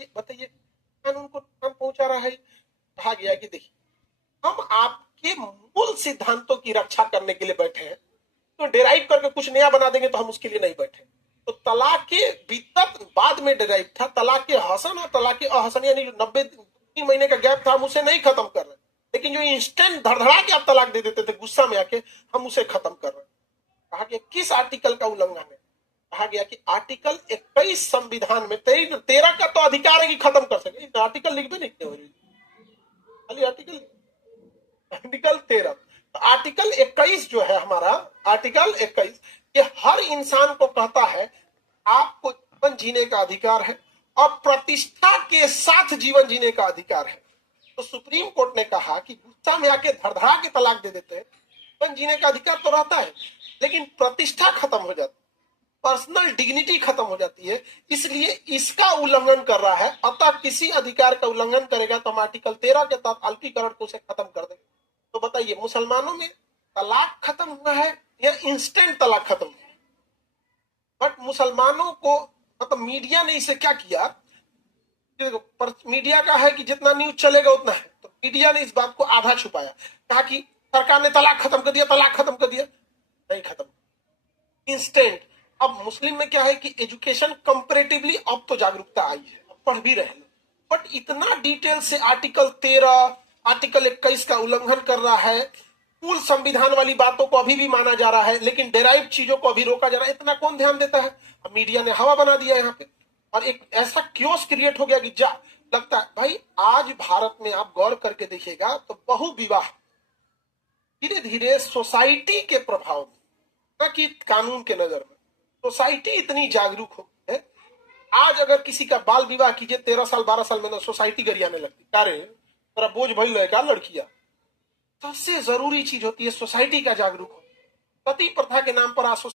कि बताइए कानून को नुकसान पहुंचा रहा है। कहा गया कि देखिए हम आपके मूल सिद्धांतों की रक्षा करने के लिए बैठे हैं, तो डिराइव करके कुछ नया बना देंगे तो हम उसके लिए नहीं बैठे। तो तलाक के बिद्दत बाद में डिराइव था, तलाक के हसन और तलाक के अहसन यानी जो 90 महीने का गैप था हम उसे नहीं खत्म कर रहे, लेकिन जो इंस्टेंट धड़धड़ा के आप तलाक दे देते थे गुस्सा में आके, हम उसे खत्म कर रहे हैं। कहा गया किस आर्टिकल का उल्लंघन है? कहा गया कि आर्टिकल 21 संविधान में 13 का तो अधिकार है कि खत्म कर सके, आर्टिकल लिख भी नहीं खाली आर्टिकल 13। तो आर्टिकल 21 जो है हमारा, आर्टिकल 21 ये हर इंसान को कहता है आपको जीवन जीने का अधिकार है और प्रतिष्ठा के साथ जीवन जीने का अधिकार है। तो सुप्रीम कोर्ट ने कहा कि गुस्सा में आके धड़धड़ा के तलाक दे देते हैं, जीवन जीने का अधिकार तो रहता है लेकिन प्रतिष्ठा खत्म हो जाती है, पर्सनल डिग्निटी खत्म हो जाती है, इसलिए इसका उल्लंघन कर रहा है। अतः किसी अधिकार का उल्लंघन करेगा तो हम आर्टिकल 13 के तहत अल्पीकरण को उसे खत्म कर देंगे। तो बताइए मुसलमानों में तलाक खत्म हुआ है या इंस्टेंट तलाक खत्म हुआ? बट मुसलमानों को मतलब मीडिया ने इसे क्या किया, मीडिया का है कि जितना न्यूज चलेगा उतना है, तो मीडिया ने इस बात को आधा छुपाया, कहा कि सरकार ने तलाक खत्म कर दिया, तलाक खत्म कर दिया। नहीं खत्म, इंस्टेंट। अब मुस्लिम में क्या है कि एजुकेशन कंपैरेटिवली अब तो जागरूकता आई है, अब पढ़ भी रहे हैं, बट इतना डिटेल से आर्टिकल 13 आर्टिकल 21 का उल्लंघन कर रहा है, मूल संविधान वाली बातों को अभी भी माना जा रहा है लेकिन डेराइव चीजों को अभी रोका जा रहा है। इतना कौन ध्यान देता है? अब मीडिया ने हवा बना दिया यहाँ पे और एक ऐसा क्योस क्रिएट हो गया कि जा लगता है भाई आज भारत में आप गौर करके देखिएगा तो बहु विवाह धीरे धीरे सोसाइटी के प्रभाव में, न कि कानून के नजर में, सोसाइटी इतनी जागरूक हो गई है। आज अगर किसी का बाल विवाह कीजिए 13 साल 12 साल में, तो सोसाइटी गरियाने लगती, अरे तेरा बोझ भइल है क्या लड़कियां। सबसे जरूरी चीज होती है सोसाइटी का जागरूक हो। पति प्रथा के नाम पर आज